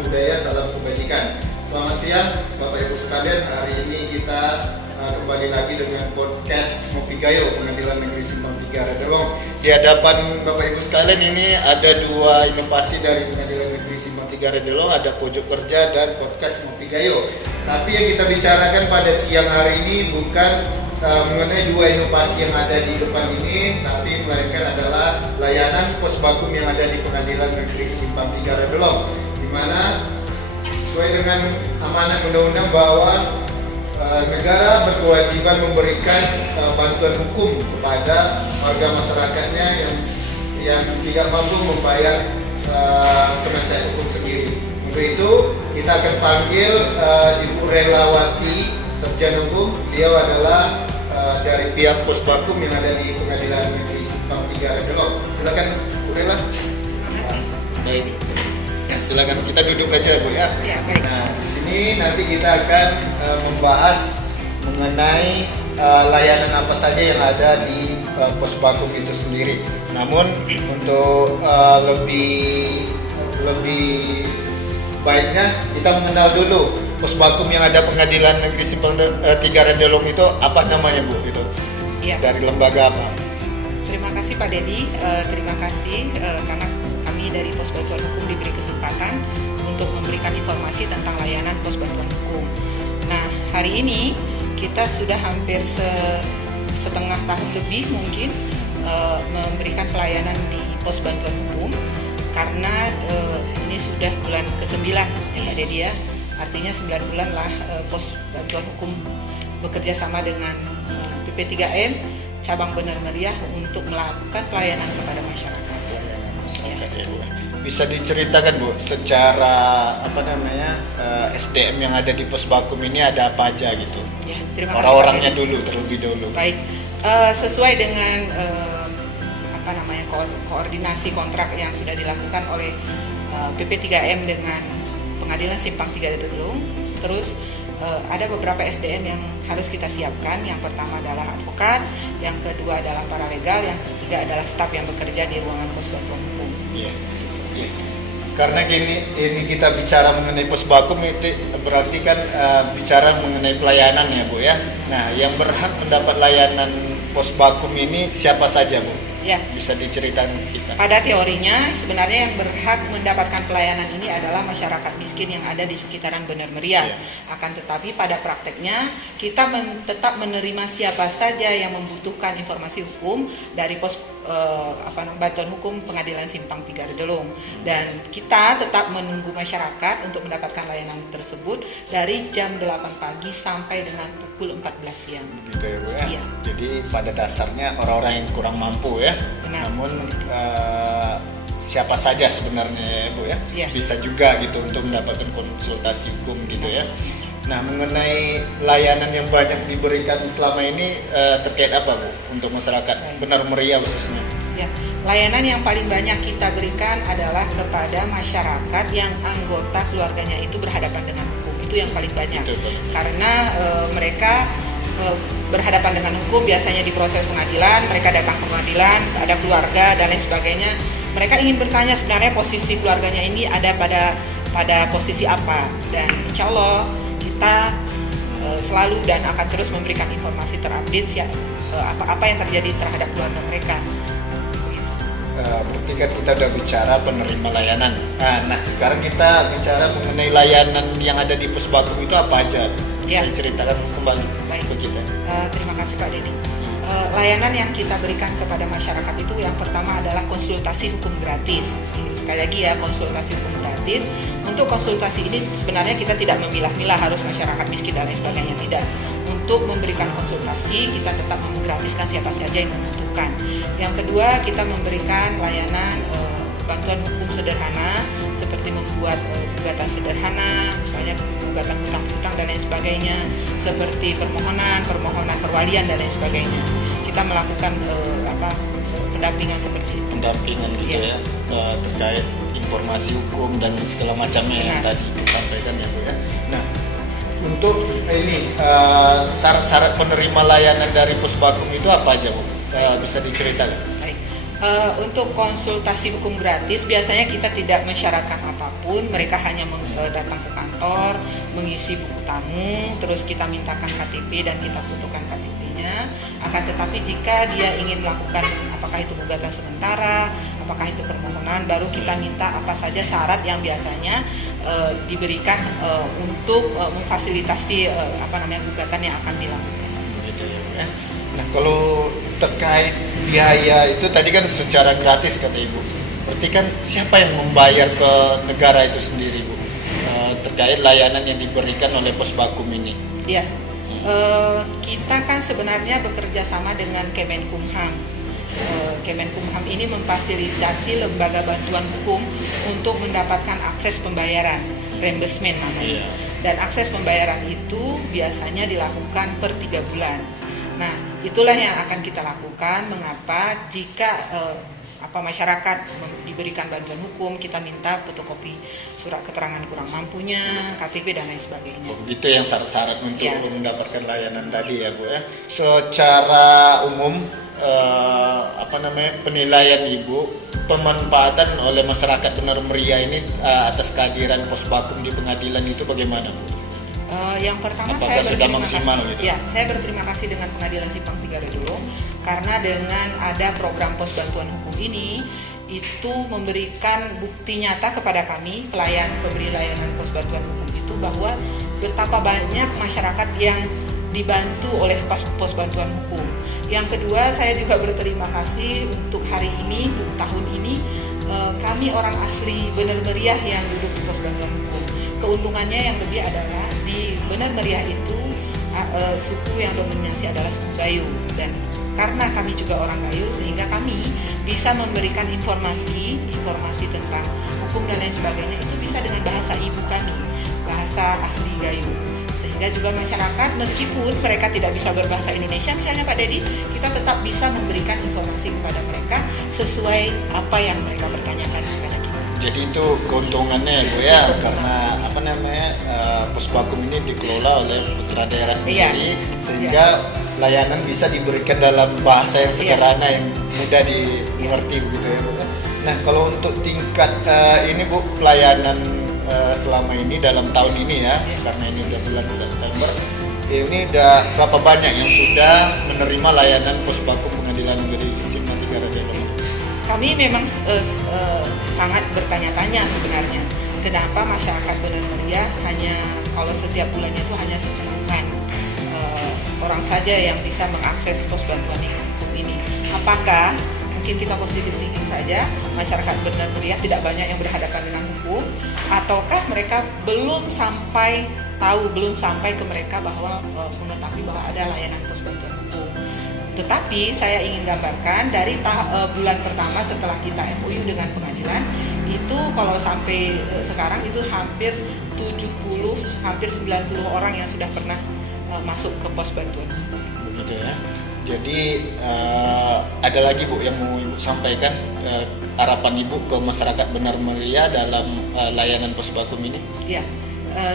salam budaya, salam kebajikan. Selamat siang Bapak Ibu sekalian. Hari ini kita kembali lagi dengan podcast Ngopi Gayo Pengadilan Negeri Simpang 3 Redelong. Di hadapan Bapak Ibu sekalian ini ada dua inovasi dari Pengadilan Negeri Simpang 3 Redelong, ada pojok kerja dan podcast Ngopi Gayo. Tapi yang kita bicarakan pada siang hari ini bukan mengenai dua inovasi yang ada di depan ini, tapi melainkan adalah layanan pos bakum yang ada di Pengadilan Negeri Simpang 3 Redelong, di mana sesuai dengan amanat undang-undang bahwa negara berkewajiban memberikan bantuan hukum kepada warga masyarakatnya yang tidak mampu membayar penasihat hukum sendiri. Untuk itu kita akan panggil Ibu Relawati Sarjana Hukum. Beliau adalah dari pihak pos bakum yang ada di Pengadilan Negeri Simpang 3 Redelong. Silakan Bu Rela. Terima kasih. Baik. Ya, silakan kita duduk aja Bu ya. Ya, baik. Nah, di sini nanti kita akan membahas mengenai layanan apa saja yang ada di pos bakum itu sendiri. Namun untuk lebih baiknya kita mengenal dulu pos bakum yang ada Pengadilan Negeri Simpang 3 Redelong itu apa namanya Bu? Itu Ya. dari lembaga apa? Terima kasih Pak Dedi. Terima kasih karena kami dari Pos Bantuan Hukum diberi kesempatan untuk memberikan informasi tentang layanan pos bantuan hukum. Nah, hari ini kita sudah hampir setengah tahun lebih mungkin memberikan pelayanan di pos bantuan hukum karena ini sudah bulan ke-9 ya Dedi ya. Artinya 9 bulan lah pos bantuan hukum bekerja sama dengan PP3M cabang Bener Meriah untuk melakukan pelayanan kepada masyarakat. Ya. Bisa diceritakan Bu secara SDM yang ada di pos bakum ini ada apa aja gitu? Ya, terima kasih. Orang-orangnya dulu terlebih dahulu. Baik, sesuai dengan koordinasi kontrak yang sudah dilakukan oleh PP3M dengan Pengadilan Simpang 3 Redelong. Terus ada beberapa SDM yang harus kita siapkan. Yang pertama adalah advokat, yang kedua adalah paralegal, yang ketiga adalah staf yang bekerja di ruangan pos bantuan hukum. Iya. Iya. Karena ini kita bicara mengenai pos bakum itu berarti kan bicara mengenai pelayanan ya Bu ya. Nah, yang berhak mendapat layanan pos bakum ini siapa saja Bu? Ya. Bisa diceritakan kita. Pada teorinya sebenarnya yang berhak mendapatkan pelayanan ini adalah masyarakat miskin yang ada di sekitaran Bener Meriah. Ya. Akan tetapi pada prakteknya kita tetap menerima siapa saja yang membutuhkan informasi hukum dari pos bantuan hukum Pengadilan Simpang 3 Redelong. Dan kita tetap menunggu masyarakat untuk mendapatkan layanan tersebut dari jam 8 pagi sampai dengan pukul 14 siang. Gitu ya Bu ya. Iya. Jadi pada dasarnya orang-orang yang kurang mampu ya. Benar. Namun siapa saja sebenarnya ya Bu ya. Iya. Bisa juga gitu untuk mendapatkan konsultasi hukum gitu ya. Nah, mengenai layanan yang banyak diberikan selama ini terkait apa Bu untuk masyarakat Bener Meriah khususnya? Ya, layanan yang paling banyak kita berikan adalah kepada masyarakat yang anggota keluarganya itu berhadapan dengan hukum. Itu yang paling banyak. Betul. Karena mereka berhadapan dengan hukum biasanya di proses pengadilan, mereka datang ke pengadilan, ada keluarga dan lain sebagainya. Mereka ingin bertanya sebenarnya posisi keluarganya ini ada pada posisi apa, dan insya Allah kita selalu dan akan terus memberikan informasi terupdate apa yang terjadi terhadap keluarga mereka. Berarti kan kita udah bicara penerima layanan. Nah, sekarang kita bicara mengenai layanan yang ada di pos bakum itu apa aja? Ya. Saya ceritakan kembali ke kita. Terima kasih Pak Dedi. Layanan yang kita berikan kepada masyarakat itu yang pertama adalah konsultasi hukum gratis. Sekali lagi ya, konsultasi hukum gratis. Untuk konsultasi ini sebenarnya kita tidak memilah-milah harus masyarakat miskin dan lain sebagainya, tidak. Untuk memberikan konsultasi kita tetap menggratiskan siapa saja yang membutuhkan. Yang kedua, kita memberikan layanan bantuan hukum sederhana seperti membuat gugatan sederhana, misalnya gugatan hutang-hutang dan lain sebagainya, seperti permohonan perwalian dan lain sebagainya. Kita melakukan pendampingan seperti itu. Pendampingan gitu ya, terkait informasi hukum dan segala macamnya yang tadi disampaikan ya Bu ya. Nah, untuk ini syarat-syarat penerima layanan dari pos bakum itu apa aja Bu? Bisa diceritakan? Baik. Untuk konsultasi hukum gratis biasanya kita tidak mensyaratkan apapun, mereka hanya datang ke kantor, mengisi buku tamu, terus kita mintakan KTP dan kita fotokan KTP-nya. Akan tetapi jika dia ingin melakukan apakah itu gugatan sementara, apakah itu permohonan, baru kita minta apa saja syarat yang biasanya diberikan untuk memfasilitasi gugatan yang akan dilakukan. Begitu ya. Nah, kalau terkait biaya itu tadi kan secara gratis kata Ibu. Berarti kan siapa yang membayar ke negara itu sendiri, Bu? Terkait layanan yang diberikan oleh Posbakum ini. Iya. Kita kan sebenarnya bekerja sama dengan Kemenkumham. Kemenkumham ini memfasilitasi lembaga bantuan hukum untuk mendapatkan akses pembayaran, reimbursement namanya. Dan akses pembayaran itu biasanya dilakukan per 3 bulan. Nah, itulah yang akan kita lakukan. Mengapa jika masyarakat diberikan bantuan hukum, kita minta fotokopi surat keterangan kurang mampunya, KTP dan lain sebagainya. Begitu yang syarat-syarat untuk mendapatkan layanan tadi ya, Bu ya. Secara umum penilaian Ibu pemanfaatan oleh masyarakat Benar Meriah ini atas kehadiran Posbakum di pengadilan itu bagaimana, Bu? Yang pertama apakah sudah maksimal gitu? Ya, saya berterima kasih dengan Pengadilan Simpang 3 Redulung karena dengan ada program pos bantuan hukum ini itu memberikan bukti nyata kepada kami pemberi layanan pos bantuan hukum itu bahwa betapa banyak masyarakat yang dibantu oleh pos bantuan hukum. Yang kedua, saya juga berterima kasih untuk hari ini, untuk tahun ini kami orang asli Benar Meriah yang duduk di pos bantuan hukum. Keuntungannya yang lebih adalah di Benar Meriah itu suku yang dominasi adalah suku Gayo, dan karena kami juga orang Gayo sehingga kami bisa memberikan informasi tentang hukum dan lain sebagainya itu bisa dengan bahasa ibu kami, bahasa asli Gayo, sehingga juga masyarakat meskipun mereka tidak bisa berbahasa Indonesia misalnya Pak Dedi, kita tetap bisa memberikan informasi kepada mereka sesuai apa yang mereka bertanyakan kepada kita. Jadi itu keuntungannya Bu ya, karena Posbakum ini dikelola oleh putra daerah sendiri, sehingga layanan bisa diberikan dalam bahasa yang sederhana, yang mudah dimengerti begitu ya, Bu. Nah, kalau untuk tingkat ini Bu, pelayanan selama ini dalam tahun ini ya, karena ini udah bulan September, ini udah berapa banyak yang sudah menerima layanan Posbakum Pengadilan Negeri Simpang 3 Redulung? Kami memang sangat bertanya-tanya sebenarnya kenapa masyarakat Benar Meriah hanya kalau setiap bulannya itu hanya sepuluhan orang saja yang bisa mengakses pos bantuan hukum ini. Apakah mungkin kita positif thinking saja masyarakat Benar Meriah tidak banyak yang berhadapan dengan hukum, ataukah mereka belum sampai ke mereka bahwa mengetahui bahwa ada layanan pos bantuan hukum. Tetapi saya ingin gambarkan dari bulan pertama setelah kita MOU dengan pengadilan itu kalau sampai sekarang itu hampir 70, hampir 90 orang yang sudah pernah masuk ke pos bantuan. Begitu ya. Jadi ada lagi Bu yang mau Ibu sampaikan harapan Ibu ke masyarakat Benar Meriah dalam layanan Posbakum ini? Ya,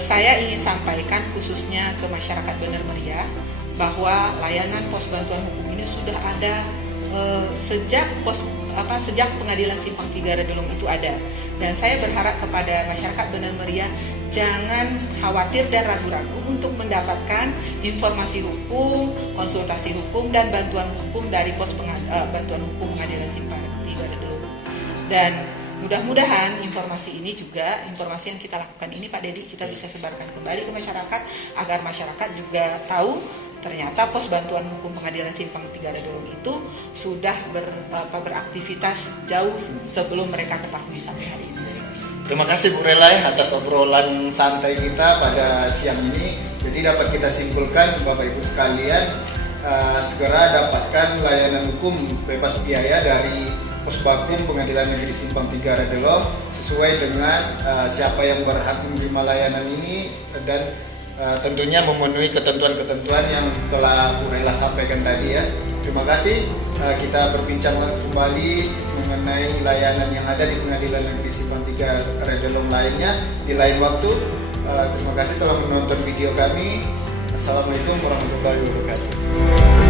saya ingin sampaikan khususnya ke masyarakat Benar Meriah bahwa layanan pos bantuan hukum ini sudah ada sejak Pengadilan Simpang 3 Redulung itu ada, dan saya berharap kepada masyarakat Benar Meriah jangan khawatir dan ragu-ragu untuk mendapatkan informasi hukum, konsultasi hukum dan bantuan hukum dari pos bantuan hukum Pengadilan Simpang 3 Redulung. Dan mudah-mudahan informasi ini juga, informasi yang kita lakukan ini Pak Dedi, kita bisa sebarkan kembali ke masyarakat agar masyarakat juga tahu ternyata pos bantuan hukum Pengadilan Simpang 3 Redulung itu sudah beraktivitas jauh sebelum mereka ketahui sampai hari ini. Terima kasih Bu Relay atas obrolan santai kita pada siang ini. Jadi dapat kita simpulkan Bapak Ibu sekalian, segera dapatkan layanan hukum bebas biaya dari Posbakum Pengadilan Negeri Simpang 3 Redulung sesuai dengan siapa yang berhak menerima layanan ini, dan tentunya memenuhi ketentuan-ketentuan yang telah Bu Rela sampaikan tadi ya. Terima kasih. Kita berbincang kembali mengenai layanan yang ada di Pengadilan Negeri Simpang 3 Redulung lainnya di lain waktu. Terima kasih telah menonton video kami. Assalamualaikum warahmatullahi wabarakatuh.